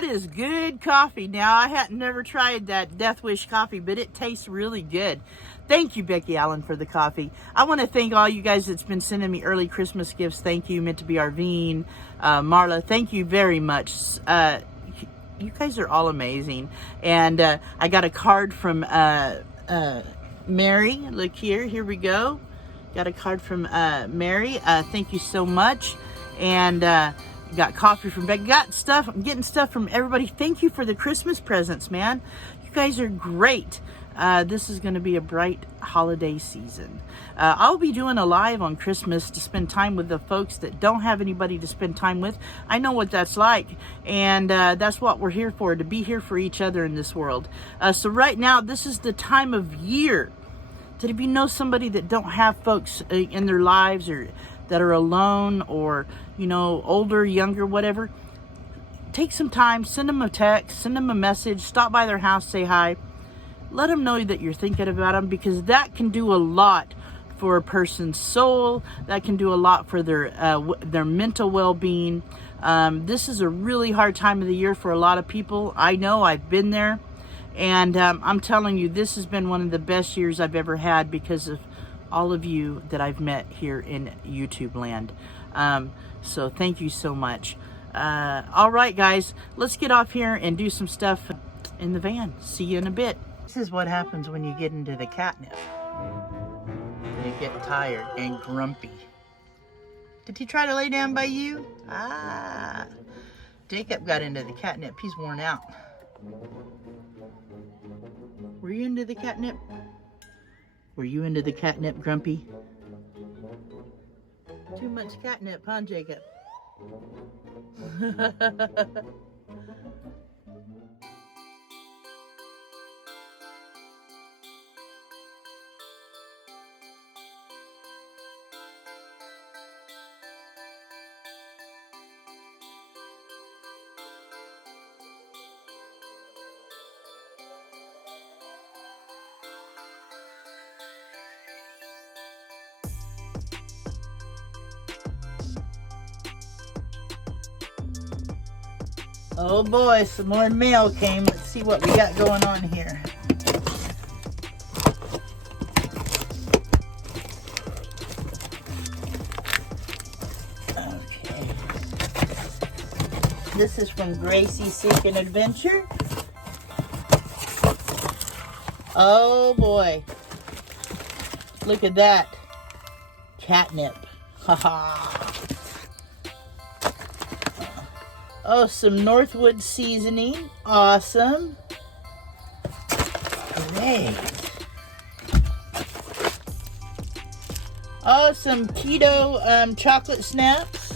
That is good coffee. Now, I had never tried that Death Wish coffee, but it tastes really good. Thank you, Becky Allen, for the coffee. I want to thank all you guys that's been sending me early Christmas gifts. Thank you, Meant to Be Arvine, Marla. Thank you very much. You guys are all amazing. And I got a card from Mary. Look here. Here we go. Got a card from Mary. Thank you so much. And got coffee from Becky. Got stuff. I'm getting stuff from everybody. Thank you for the Christmas presents, man. You guys are great. This is going to be a bright holiday season. I'll be doing a live on Christmas to spend time with the folks that don't have anybody to spend time with. I know what that's like, and that's what we're here for, to be here for each other in this world. So right now, this is the time of year that if you know somebody that don't have folks in their lives, or that are alone, or, you know, older, younger, whatever, take some time, send them a text, send them a message, stop by their house, say hi. Let them know that you're thinking about them, because that can do a lot for a person's soul. That can do a lot for their mental well-being. This is a really hard time of the year for a lot of people. I know, I've been there. And I'm telling you, this has been one of the best years I've ever had because of all of you that I've met here in YouTube land. So thank you so much. All right, guys, let's get off here and do some stuff in the van. See you in a bit. This is what happens when you get into the catnip. You get tired and grumpy. Did he try to lay down by you? Ah, Jacob got into the catnip. He's worn out. Were you into the catnip? Were you into the catnip, Grumpy? Too much catnip, huh, Jacob? Oh boy, some more mail came. Let's see what we got going on here. Okay. This is from Gracie Seeking Adventure. Oh boy. Look at that. Catnip. Haha. Oh, some Northwood seasoning. Awesome. Great. Oh, some keto chocolate snaps.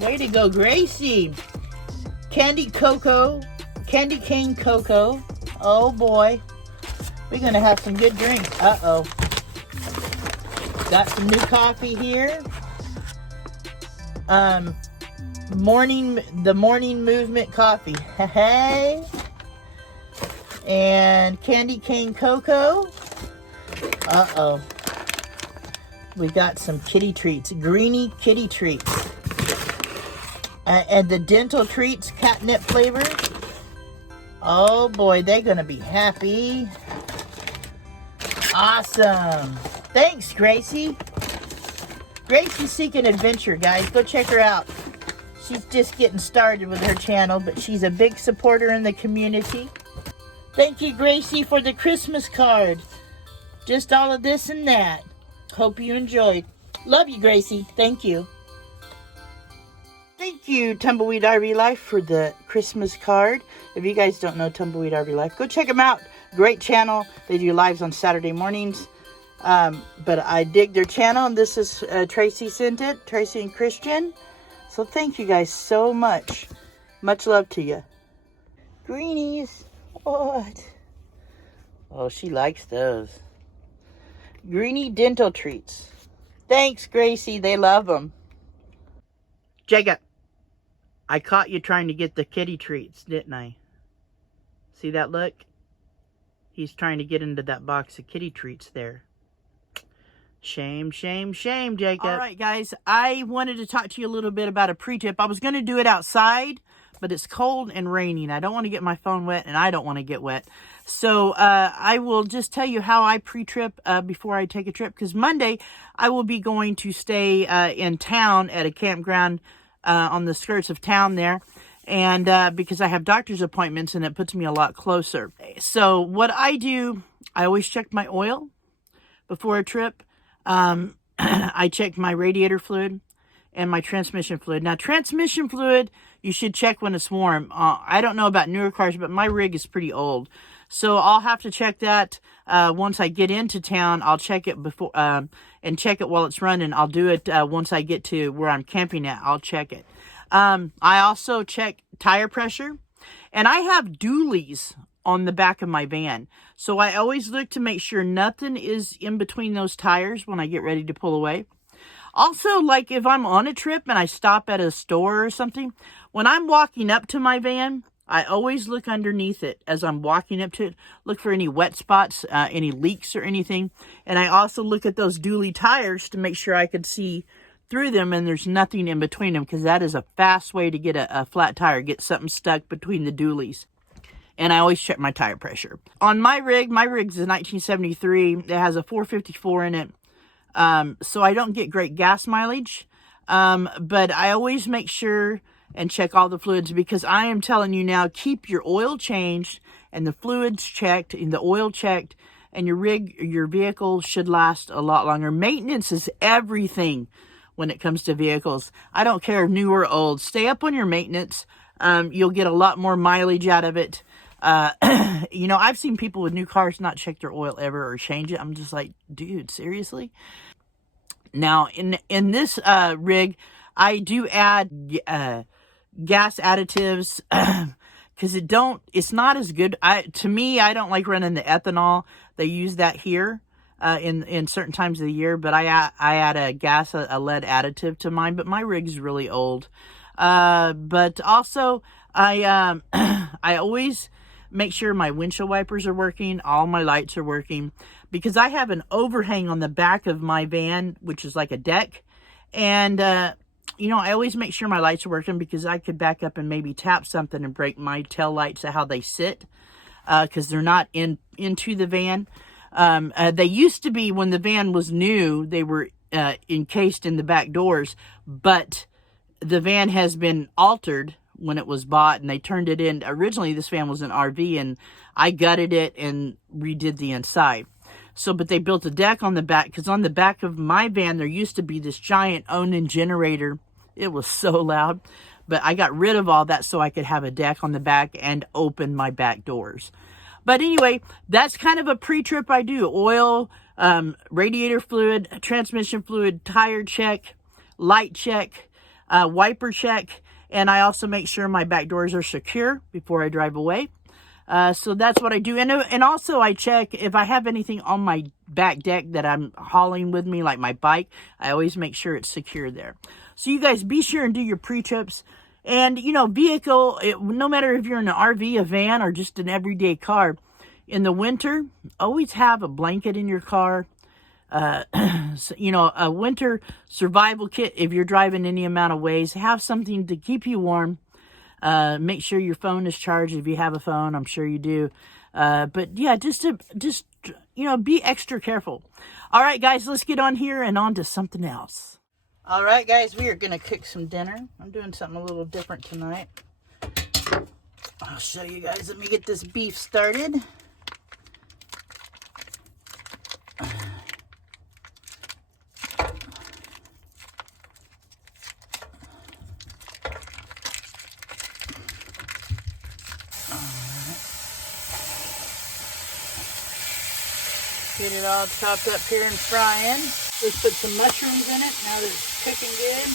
Way to go, Gracie. Candy cane cocoa. Oh boy. We're going to have some good drinks. Uh-oh. Got some new coffee here. The morning movement coffee. Hey. And candy cane cocoa. Uh-oh. We got some kitty treats. Greenie kitty treats. And the dental treats catnip flavor. Oh boy, they're gonna be happy. Awesome. Thanks, Gracie. Gracie's Seeking Adventure, guys. Go check her out. She's just getting started with her channel, but she's a big supporter in the community. Thank you, Gracie, for the Christmas card. Just all of this and that. Hope you enjoyed. Love you, Gracie. Thank you. Thank you, Tumbleweed RV Life, for the Christmas card. If you guys don't know Tumbleweed RV Life, go check them out. Great channel. They do lives on Saturday mornings. But I dig their channel, and this is Tracy sent it. Tracy and Christian. So thank you guys so much. Much love to you. Greenies. What? Oh, she likes those. Greenie dental treats. Thanks, Gracie. They love them. Jacob, I caught you trying to get the kitty treats, didn't I? See that look? He's trying to get into that box of kitty treats there. Shame, shame, shame, Jacob. All right, guys. I wanted to talk to you a little bit about a pre-tip. I was going to do it outside, but it's cold and raining. I don't want to get my phone wet, and I don't want to get wet. So I will just tell you how I pre-trip before I take a trip, because Monday I will be going to stay in town at a campground on the skirts of town there, and because I have doctor's appointments, and it puts me a lot closer. So what I do, I always check my oil before a trip. I check my radiator fluid and my transmission fluid. Now, transmission fluid, you should check when it's warm. I don't know about newer cars, but my rig is pretty old. So I'll have to check that once I get into town. I'll check it before and check it while it's running. I'll do it once I get to where I'm camping at. I'll check it. I also check tire pressure. And I have dualies on the back of my van. So I always look to make sure nothing is in between those tires when I get ready to pull away. Also, like if I'm on a trip and I stop at a store or something, when I'm walking up to my van, I always look underneath it as I'm walking up to it, look for any wet spots, any leaks or anything. And I also look at those dually tires to make sure I can see through them and there's nothing in between them, because that is a fast way to get a flat tire, get something stuck between the dualies. And I always check my tire pressure. On my rig's a 1973. It has a 454 in it. So I don't get great gas mileage. But I always make sure and check all the fluids, because I am telling you now, keep your oil changed and the fluids checked and the oil checked, and your vehicle should last a lot longer. Maintenance is everything when it comes to vehicles. I don't care if new or old. Stay up on your maintenance. You'll get a lot more mileage out of it. You know, I've seen people with new cars not check their oil ever or change it. I'm just like, dude, seriously? Now, in this rig, I do add gas additives because it's not as good. To me, I don't like running the ethanol. They use that here in certain times of the year, but I add a lead additive to mine. But my rig's really old. But also, I always make sure my windshield wipers are working, all my lights are working, because I have an overhang on the back of my van, which is like a deck. And, you know, I always make sure my lights are working, because I could back up and maybe tap something and break my tail lights how they sit, because they're not into the van. They used to be, when the van was new, they were encased in the back doors, but the van has been altered when it was bought, and they turned it in. Originally, this van was an RV, and I gutted it and redid the inside. So, but they built a deck on the back, because on the back of my van, there used to be this giant Onan generator. It was so loud, but I got rid of all that so I could have a deck on the back and open my back doors. But anyway, that's kind of a pre-trip I do. Oil, radiator fluid, transmission fluid, tire check, light check, wiper check, and I also make sure my back doors are secure before I drive away. So that's what I do. And also I check if I have anything on my back deck that I'm hauling with me, like my bike. I always make sure it's secure there. So you guys be sure and do your pre-trips. And, you know, no matter if you're in an RV, a van, or just an everyday car, in the winter, always have a blanket in your car. You know, a winter survival kit if you're driving any amount of ways. Have something to keep you warm. Make sure your phone is charged if you have a phone. I'm sure you do. But yeah, just you know, be extra careful. All right, guys, let's get on here and on to something else. All right, guys, we are going to cook some dinner. I'm doing something a little different tonight. I'll show you guys. Let me get this beef started. Get it all chopped up here and frying. Let's put some mushrooms in it now that it's cooking good.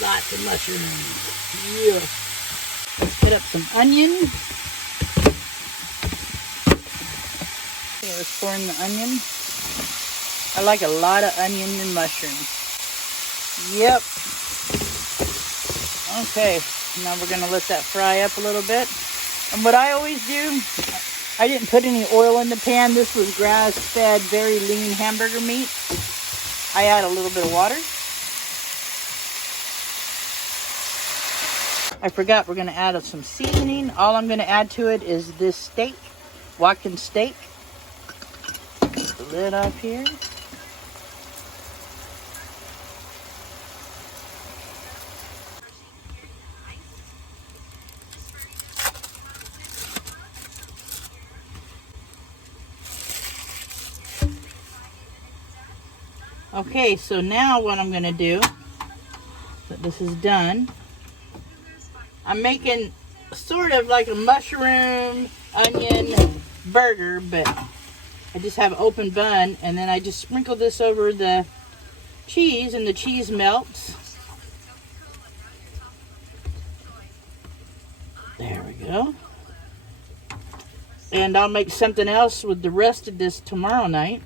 Lots of mushrooms. Yeah. Let's put up some onion. Okay, let's pour in the onion. I like a lot of onion and mushrooms. Yep. Okay, now we're gonna let that fry up a little bit. And what I always do, I didn't put any oil in the pan. This was grass-fed, very lean hamburger meat. I add a little bit of water. I forgot we're going to add some seasoning. All I'm going to add to it is this steak, Watkins steak. Put the lid off here. Okay, so now what I'm going to do, that this is done, I'm making sort of like a mushroom onion burger, but I just have an open bun, and then I just sprinkle this over the cheese, and the cheese melts. There we go. And I'll make something else with the rest of this tomorrow night.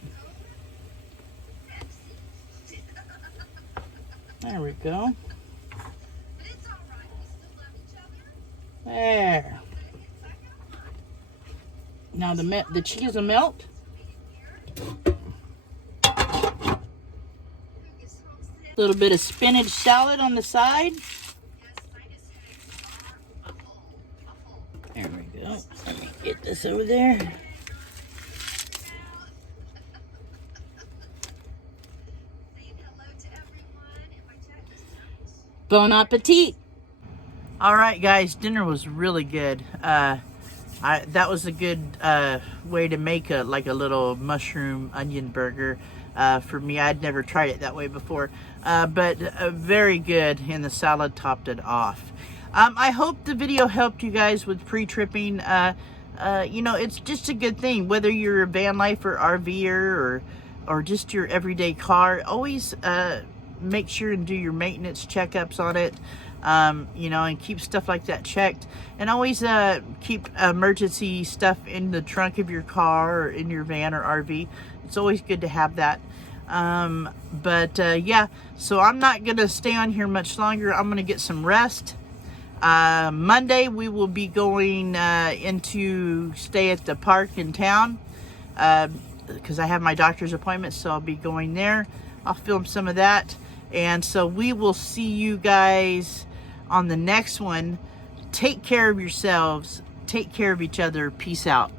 There we go. There. Now the cheese will melt. A little bit of spinach salad on the side. There we go. Let me get this over there. Bon appetit. All right, guys, dinner was really good. That was a good way to make a little mushroom onion burger. For me, I'd never tried it that way before, but very good, and the salad topped it off. I hope the video helped you guys with pre-tripping. You know, it's just a good thing, whether you're a van lifer, RVer, or just your everyday car. Always make sure and do your maintenance checkups on it. You know, and keep stuff like that checked, and always keep emergency stuff in the trunk of your car or in your van or RV. It's always good to have that. Yeah, so I'm not gonna stay on here much longer. I'm gonna get some rest. Monday we will be going into stay at the park in town because I have my doctor's appointment, so I'll be going there. I'll film some of that, and so we will see you guys on the next one. Take care of yourselves. Take care of each other. Peace out.